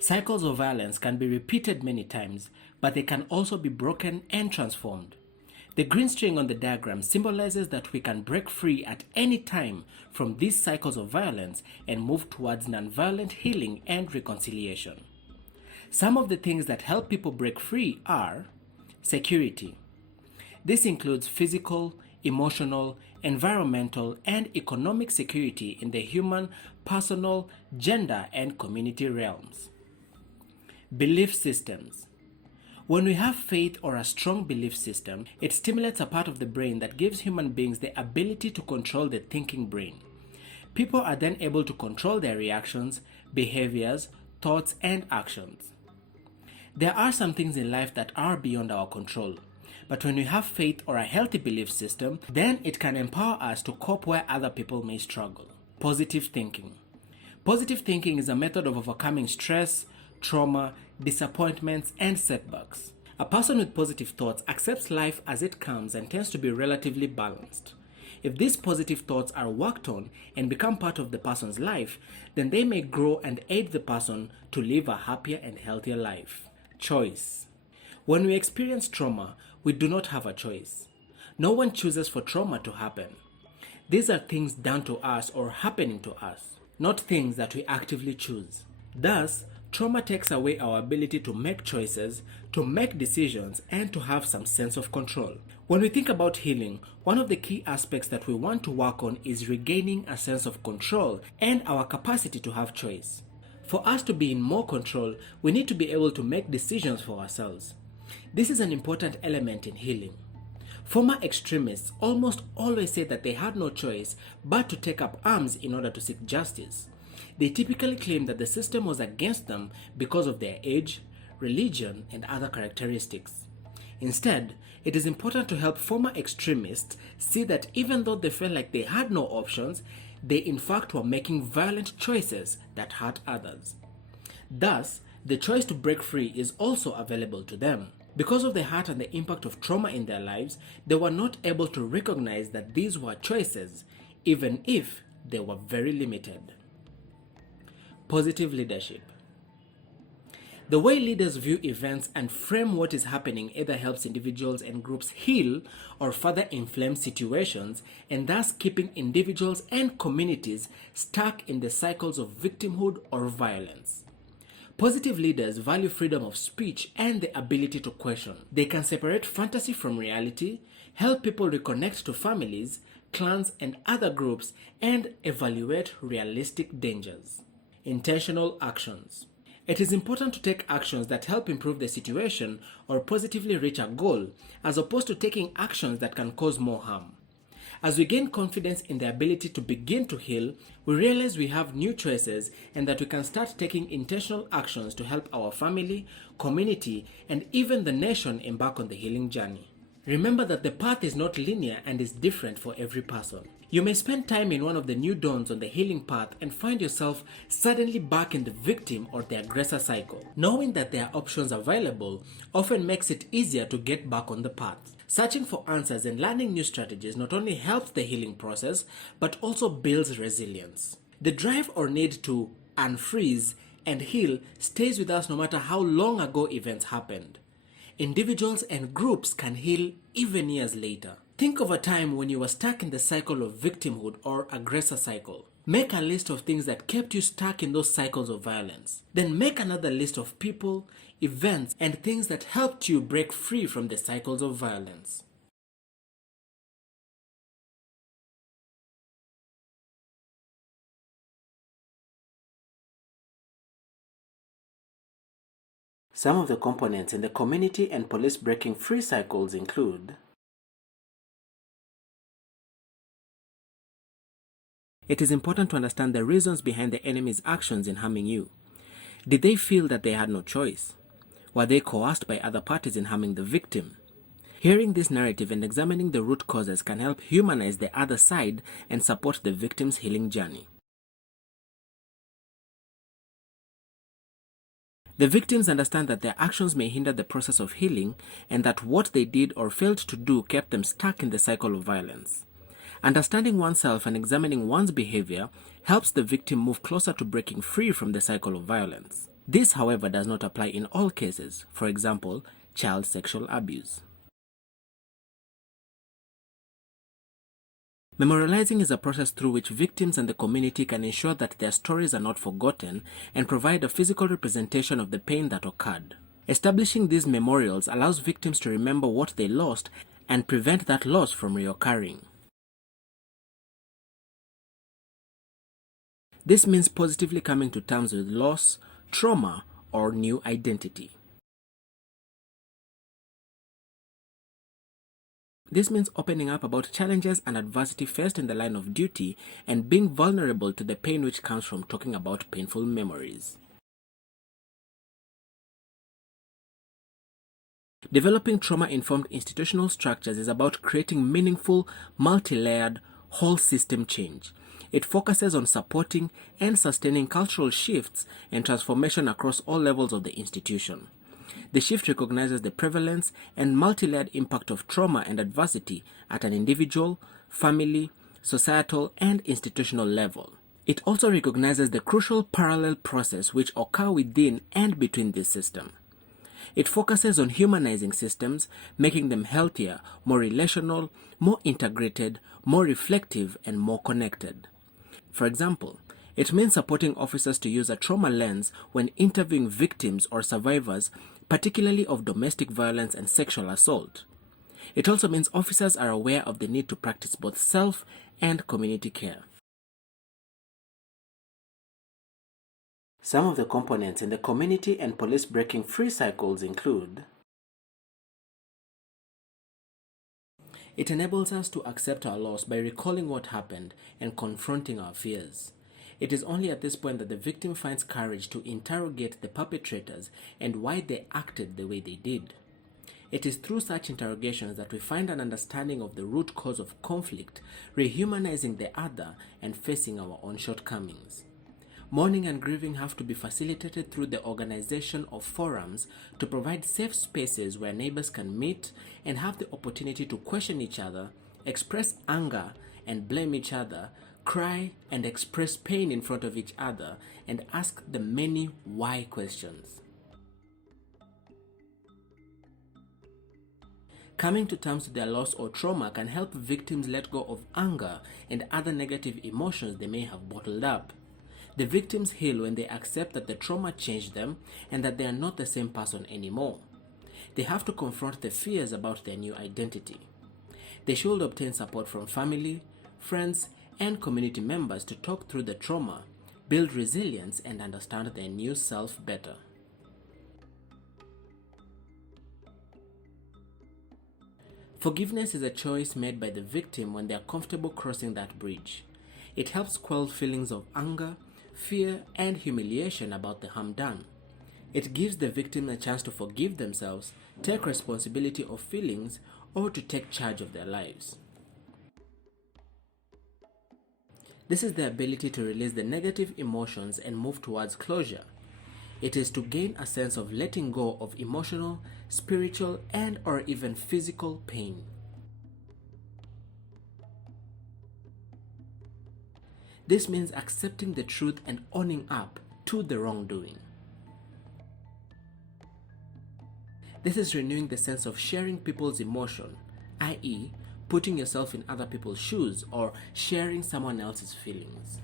Cycles of violence can be repeated many times, but they can also be broken and transformed. The green string on the diagram symbolizes that we can break free at any time from these cycles of violence and move towards nonviolent healing and reconciliation. Some of the things that help people break free are security. This includes physical, emotional, environmental, and economic security in the human, personal, gender, and community realms. Belief systems. When we have faith or a strong belief system, it stimulates a part of the brain that gives human beings the ability to control the thinking brain. People are then able to control their reactions, behaviors, thoughts, and actions. There are some things in life that are beyond our control, but when we have faith or a healthy belief system, then it can empower us to cope where other people may struggle. Positive thinking. Positive thinking is a method of overcoming stress, trauma, disappointments, and setbacks. A person with positive thoughts accepts life as it comes and tends to be relatively balanced. If these positive thoughts are worked on and become part of the person's life, then they may grow and aid the person to live a happier and healthier life. Choice. When we experience trauma, we do not have a choice. No one chooses for trauma to happen. These are things done to us or happening to us, not things that we actively choose. Thus, trauma takes away our ability to make choices, to make decisions, and to have some sense of control. When we think about healing, one of the key aspects that we want to work on is regaining a sense of control and our capacity to have choice. For us to be in more control, we need to be able to make decisions for ourselves. This is an important element in healing. Former extremists almost always say that they had no choice but to take up arms in order to seek justice. They typically claim that the system was against them because of their age, religion, and other characteristics. Instead, it is important to help former extremists see that even though they felt like they had no options, they in fact were making violent choices that hurt others. Thus, the choice to break free is also available to them. Because of the hurt and the impact of trauma in their lives, they were not able to recognize that these were choices, even if they were very limited. Positive leadership. The way leaders view events and frame what is happening either helps individuals and groups heal or further inflame situations, and thus keeping individuals and communities stuck in the cycles of victimhood or violence. Positive leaders value freedom of speech and the ability to question. They can separate fantasy from reality, help people reconnect to families, clans, and other groups, and evaluate realistic dangers. Intentional actions. It is important to take actions that help improve the situation or positively reach a goal, as opposed to taking actions that can cause more harm. As we gain confidence in the ability to begin to heal, we realize we have new choices and that we can start taking intentional actions to help our family, community, and even the nation embark on the healing journey. Remember that the path is not linear and is different for every person. You may spend time in one of the new dawns on the healing path and find yourself suddenly back in the victim or the aggressor cycle. Knowing that there are options available often makes it easier to get back on the path. Searching for answers and learning new strategies not only helps the healing process, but also builds resilience. The drive or need to unfreeze and heal stays with us no matter how long ago events happened. Individuals and groups can heal even years later. Think of a time when you were stuck in the cycle of victimhood or aggressor cycle. Make a list of things that kept you stuck in those cycles of violence. Then make another list of people, events, and things that helped you break free from the cycles of violence. Some of the components in the community and police breaking free cycles include: it is important to understand the reasons behind the enemy's actions in harming you. Did they feel that they had no choice? Were they coerced by other parties in harming the victim? Hearing this narrative and examining the root causes can help humanize the other side and support the victim's healing journey. The victims understand that their actions may hinder the process of healing and that what they did or failed to do kept them stuck in the cycle of violence. Understanding oneself and examining one's behavior helps the victim move closer to breaking free from the cycle of violence. This, however, does not apply in all cases, for example, child sexual abuse. Memorializing is a process through which victims and the community can ensure that their stories are not forgotten and provide a physical representation of the pain that occurred. Establishing these memorials allows victims to remember what they lost and prevent that loss from reoccurring. This means positively coming to terms with loss, trauma, or new identity. This means opening up about challenges and adversity faced in the line of duty and being vulnerable to the pain which comes from talking about painful memories. Developing trauma-informed institutional structures is about creating meaningful, multi-layered, whole system change. It focuses on supporting and sustaining cultural shifts and transformation across all levels of the institution. The shift recognizes the prevalence and multi-layered impact of trauma and adversity at an individual, family, societal, and institutional level. It also recognizes the crucial parallel process which occur within and between this system. It focuses on humanizing systems, making them healthier, more relational, more integrated, more reflective, and more connected. For example, it means supporting officers to use a trauma lens when interviewing victims or survivors, particularly of domestic violence and sexual assault. It also means officers are aware of the need to practice both self and community care. Some of the components in the community and police breaking free cycles include: it enables us to accept our loss by recalling what happened and confronting our fears. It is only at this point that the victim finds courage to interrogate the perpetrators and why they acted the way they did. It is through such interrogations that we find an understanding of the root cause of conflict, rehumanizing the other and facing our own shortcomings. Mourning and grieving have to be facilitated through the organization of forums to provide safe spaces where neighbors can meet and have the opportunity to question each other, express anger and blame each other, cry and express pain in front of each other, and ask the many why questions. Coming to terms with their loss or trauma can help victims let go of anger and other negative emotions they may have bottled up. The victims heal when they accept that the trauma changed them and that they are not the same person anymore. They have to confront the fears about their new identity. They should obtain support from family, friends, and community members to talk through the trauma, build resilience, and understand their new self better. Forgiveness is a choice made by the victim when they are comfortable crossing that bridge. It helps quell feelings of anger, fear, and humiliation about the harm done. It gives the victim a chance to forgive themselves, take responsibility of feelings, or to take charge of their lives. This is the ability to release the negative emotions and move towards closure. It is to gain a sense of letting go of emotional, spiritual, and/or even physical pain. This means accepting the truth and owning up to the wrongdoing. This is renewing the sense of sharing people's emotion, i.e., putting yourself in other people's shoes or sharing someone else's feelings.